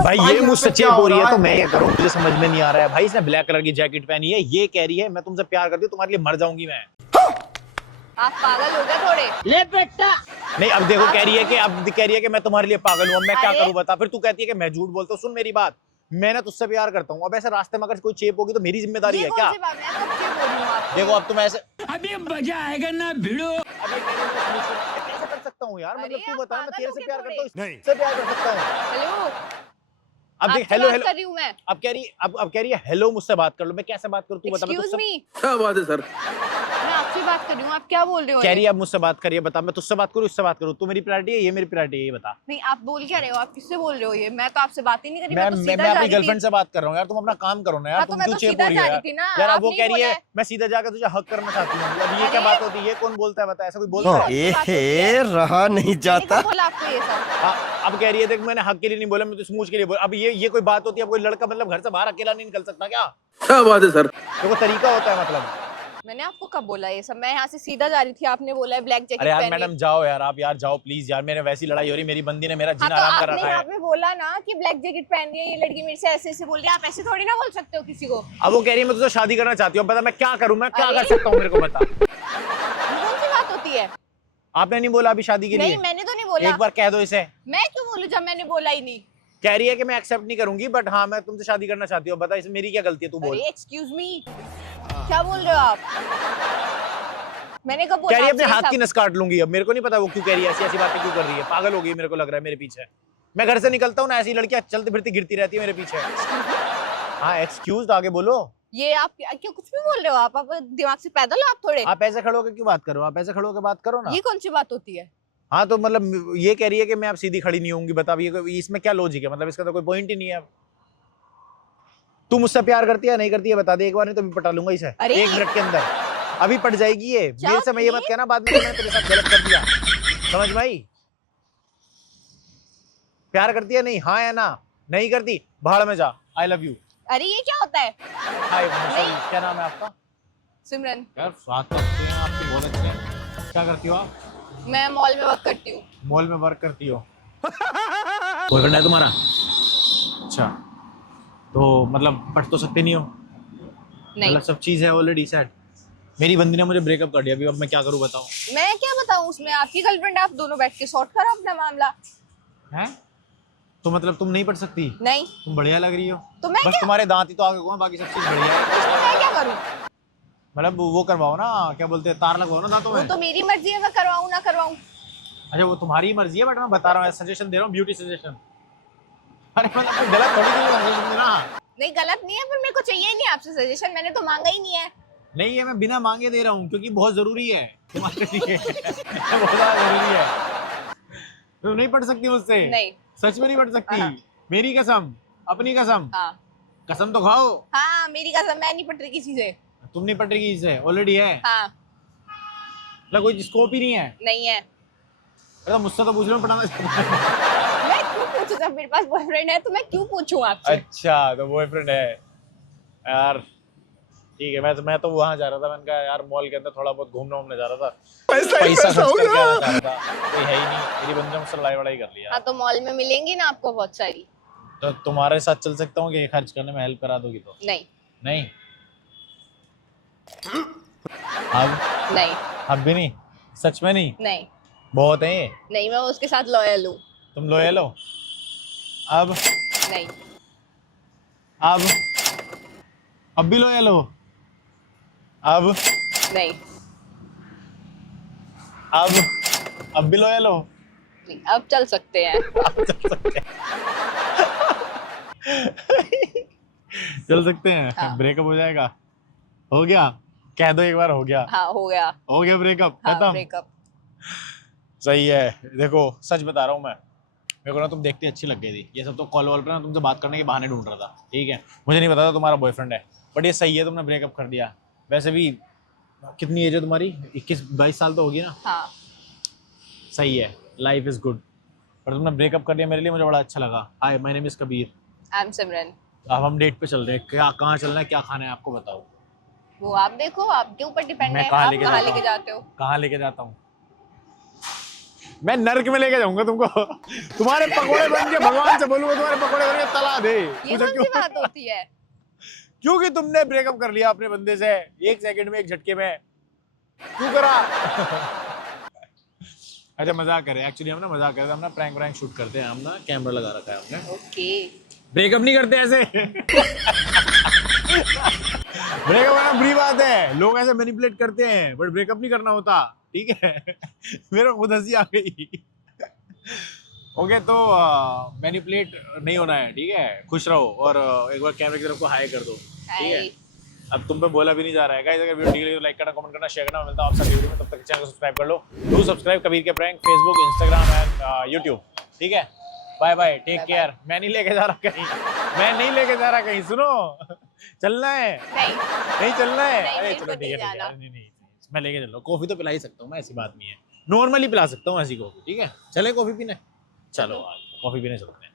भाई ये मुझसे चेप हो रही है तो मैं ये करूं, मुझे समझ में नहीं आ रहा है भाई। इसने ब्लैक कलर की जैकेट पहनी है, ये कह रही है मैं तुमसे प्यार करती हूँ, तुम्हारे लिए मर जाऊंगी मैं। आप पागल हो गए थोड़े। ले बेटा। नहीं अब देखो, कह रही है कि अब कह रही है कि मैं तुम्हारे लिए पागल हूँ, मैं क्या करूं बता। फिर तू कहती है कि मैं झूठ बोलता हूँ। सुन मेरी बात, मैं ना तुझसे प्यार करता हूँ। अब ऐसे रास्ते में अगर कोई चेप होगी तो मेरी जिम्मेदारी है क्या? देखो अब तुम ऐसे, अभी मजा आएगा ना भिड़ो। अब ये कह रही है मैं कैसे कर सकता हूँ यार? मतलब तू बता, मैं तेरे से प्यार करता हूँ, नहीं। इससे प्यार कर सकता हूँ? हेलो, अब देख, आपसे हेलो बात हेलो कर रही हूँ मैं। अब कह रही, अब कह रही है हेलो मुझसे बात कर लो। मैं कैसे बात करूँ तू बता? मैं एक्सक्यूज तुझसे मी, क्या बात है सर? मैं आपसे बात कर रही हूँ, आप क्या बोल रहे हो? कह रही है अब मुझसे बात करिए, बता मैं तुझसे बात करूँ इससे बात करूँ? तू मेरी प्रायोरिटी है, ये मेरी प्रायोरिटी है, ये बता। नहीं, आप बोल क्या रहे हो? आप किससे बोल रहे हो? ये मैं तो आपसे बात ही नहीं कर रही, मैं तो मैं सीधा मैं जा अपनी रही गर्लफ्रेंड थी। से बात कर रहा हूँ यार। तुम अपना काम करो ना यार। हाँ, तो तुम मैं क्यों तो चेप सीधा हो रही जा हो रही यार? थी ना, यार अब वो आपने ही कह रही बोला है है। मैं सीधा जाकर तुझे हक करना चाहती हूँ। अब ये क्या अरे! बात होती है? ये कौन बोलता है बता? ऐसा कोई बोलता है? ए रहा नहीं मैंने जाता। कब बोला आपको ये सब? अब कह रही है देख मैंने हक के लिए नहीं बोला, मैं तो स्मूच के लिए बोला। अब ये कोई बात होती है? अब कोई लड़का मतलब घर से बाहर अकेला नहीं निकल सकता क्या? क्या बात है सर? तो कोई तरीका होता है मतलब? मैंने आपको कब बोला ये सब? मैं यहाँ से सीधा जा रही थी, आपने बोला है ब्लैक अरे जैकेट यार पहन मैडम के। जाओ यार, आप यार जाओ प्लीज यार। मेरे वैसी लड़ाई हो रही, मेरी बंदी ने मेरा हाँ, जीना तो आराम कर आपने रखा यहाँ है। पे बोला ना कि ब्लैक जैकेट पहन रही है ये लड़की, मेरे से ऐसे ऐसे बोल रही है। आप ऐसे थोड़ी ना बोल सकते हो किसी को। अब वो कह रही है मैं तुझसे शादी करना चाहती हूँ। बता मैं क्या करूँ, मैं क्या अरे! कर सकता हूँ? मेरे को बता। ये कौन सी बात होती है? आपने नहीं बोला अभी शादी के लिए? नहीं, मैंने तो नहीं बोला। एक बार कह दो इसे। मैं क्यों बोलूं जब मैंने बोला ही नहीं? कह रही है कि मैं एक्सेप्ट नहीं करूंगी, बट हाँ मैं तुमसे शादी करना चाहती हूँ। बता इसमें मेरी क्या गलती है? तू बोल। अरे एक्सक्यूज मी, क्या बोल रहे हो आप? मैंने कब बोला कह रही है अपने आपसे ये हाथ की सब? नस काट लूंगी। अब मेरे को नहीं पता वो क्यों कह रही है, ऐसी ऐसी बातें क्यों कर रही है। पागल हो गई मेरे को लग रहा है मेरे पीछे। मैं घर से निकलता हूँ ना, ऐसी लड़कियां चलती फिरती गिरती रहती है मेरे पीछे। हाँ एक्सक्यूज, तो आगे बोलो। ये आप क्यों कुछ भी बोल रहे हो? आप दिमाग से पैदल हो आप थोड़े। आप ऐसे खड़े होकर क्यों बात करो? आप ऐसे खड़े होकर बात करो ना। ये कौन सी बात होती है? हाँ तो मतलब ये कह रही है कि मैं अब सीधी खड़ी नहीं होंगी। बता अब ये इसमें क्या लॉजिक है? मतलब इसका तो कोई पॉइंट ही नहीं है। अब तू मुझसे प्यार करती है नहीं करती है बता दे एक बार, नहीं तो मैं पटा लूंगा इसे अरे! 1 मिनट के अंदर। अभी पट जाएगी ये। क्या मेरे से मैं ये होती मत कहना बाद में कि मैंने तेरे साथ गलत कर दिया। समझ में आई? प्यार करती है नहीं? हाँ या ना? नहीं करती भाड़ में जा। I love you. अरे ये क्या होता है? हाय क्या नाम है आपका? सिमरन। यार स्वाद करते हैं आपके बहुत अच्छे हैं। क्या करती हो आप? मैं मॉल में वर्क करती हूँ। मॉल में वर्क करती हो? बॉयफ्रेंड है तुम्हारा? अच्छा, तो मतलब पट तो सकते नहीं हो? नहीं, मतलब सब चीज है ऑलरेडी सेट। मेरी बंदी ने मुझे ब्रेकअप कर दिया अभी, अब मैं क्या करूं बताओ? मैं क्या बताऊँ उसमें? आपकी गर्लफ्रेंड है, आप दोनों बैठ के सॉर्ट करो अपना मामला। हैं? तो मतलब तुम नहीं पढ़ सकती? नहीं, तुम बढ़िया लग रही हो। तो मैं बस क्या? तुम्हारे दांत ही तो आगे घूमे, बाकी सब चीज बढ़िया है। उसमें मैं क्या करूँ? मतलब वो करवाओ ना, क्या बोलते हैं, तार लगवाओ ना दांतों वो में। तो मेरी मर्जी है, मैं करवाऊँ ना करवाऊँ। अच्छा वो तुम्हारी मर्जी है, बट मैं बता रहा हूँ, सजेशन दे रहा हूँ, ब्यूटी सजेशन। अरे मतलब कोई गलत थोड़ी सजेशन देना। नहीं, गलत नहीं है, पर मेरे को चाहिए ही नहीं आपसे सजेशन, मैंने तो मांगा ही नहीं है। नहीं है, मैं बिना मांगे दे रहा हूँ क्योंकि बहुत जरूरी है तुम्हारे लिए। बहुत ज्यादा जरूरी है। तुम नहीं पढ़ सकती मुझसे? नहीं। सच में नहीं पढ़ सकती? हाँ। मेरी कसम, अपनी कसम। हाँ कसम तो खाओ। हाँ, मेरी कसम, मैं नहीं पट रही किसी से। तुम नहीं पढ़ रही इससे, ऑलरेडी है। हाँ। मतलब कोई स्कोप ही नहीं है? नहीं है। अरे तो मुझसे तो पूछ लो पढ़ाना। मैं क्यों पूछूं? जब मेरे पास बॉयफ्रेंड है तो मैं क्यों पूछूं आपसे? अच्छा तो बॉयफ्रेंड है यार, ठीक है। मैं तो वहां जा रहा था, मैंने कहा यार मॉल के अंदर थोड़ा बहुत घूमने वूमने जा रहा था, पैसा खर्च करके आना चाह रहा था। कोई है ही नहीं, मेरी बंदी ने मुझसे लड़ाई वड़ाई कर लिया। हाँ, तो मॉल में मिलेंगी ना आपको बहुत सारी। तो तुम्हारे साथ चल सकता हूँ कि खर्च करने में हेल्प करा दोगी तो? नहीं। नहीं? अब? नहीं। अब भी नहीं? सच में नहीं? नहीं। बहुत है ये। नहीं, मैं उसके साथ लॉयल हूँ। तुम लॉयल हो? अब? नहीं। अब भी लॉयल हो? अब? नहीं। अब भी लॉयल हो? नहीं, अब चल सकते हैं। अब चल सकते हैं। चल सकते हैं। हाँ। ब्रेकअप हो जाएगा? हो गया? कह दो एक बार, हो गया। हाँ, हो गया। हो गया ब्रेकअप, हाँ, खत्म। ब्रेकअप। सही है। देखो सच बता रहा हूँ मैं, मेरे को ना तुम देखती अच्छी लग गई थी। ये सब तो कॉल वॉल पे ना तुमसे बात करने के बहाने ढूंढ रहा था, ठीक है? मुझे नहीं पता था तुम्हारा बॉयफ्रेंड है, बट ये सही है तुमने ब्रेकअप कर दिया। वैसे भी कितनी एज है तुम्हारी? 21-22 साल तो होगी ना? हाँ। सही है, लाइफ इज गुड। पर तुमने ब्रेकअप कर दिया मेरे लिए, मुझे बड़ा अच्छा लगा। Hi my name is Kabir. I am Simran. अब हम डेट पे चल रहे हैं। क्या, कहाँ चलना है, क्या खाना है आपको बताओ? वो आप देखो, आपके ऊपर डिपेंड मैं है, कहाँ आप लेके कहाँ जाता लेके हूँ? जाते हो। कहाँ लेके जाता हूँ? मैं नर्क में लेके जाऊंगा तुमको। तुम्हारे पकोड़े बन के भगवान से बोलूंगा तुम्हारे पकोड़े बन के तला दे। ये पूछो कौन सी क्यों? बात होती है? क्योंकि तुमने ब्रेकअप कर लिया अपने बंदे से 1 सेकंड में, 1 झटके में। क्यों करा? अच्छा मजाक कर रहे हैं, एक्चुअली हम ना मजाक कर रहे हैं, हम ना प्रैंक शूट करते हैं, हम ना कैमरा लगा रखा है हमने। ओके। ब्रेकअप नहीं करते ऐसे। ब्रेकअप करना बुरी बात है, लोग ऐसे मैनिपुलेट करते हैं, बट ब्रेकअप नहीं करना होता, ठीक है। मेरे को खुद हंसी आ गई। ओके तो मैनिपुलेट नहीं होना है, ठीक है, खुश रहो और एक बार कैमरे की तरफ को हाई कर दो, ठीक है। हाय। अब तुम पे बोला भी नहीं जा रहा है गाइस, अगर वीडियो ठीक लगी तो लाइक करना, कमेंट करना, शेयर करना। मिलता हूं आपसे वीडियो में, तब तक चैनल को सब्सक्राइब कर लो। डू सब्सक्राइब कबीर के prank, Facebook, Instagram and YouTube, ठीक है। Bye bye, take care. मैं नहीं लेके जा रहा कहीं, मैं नहीं लेके जा रहा कहीं, सुनो। चलना है? नहीं नहीं चलना है? नहीं, अरे मेरे चलो को ठीक है, नहीं ठीक है, जाना। नहीं नहीं मैं लेके चलो, कॉफी तो पिला ही सकता हूँ मैं, ऐसी बात नहीं है, नॉर्मली पिला सकता हूँ ऐसी कॉफी, ठीक है। चले कॉफी पीने? चलो कॉफी पीने चलते हैं।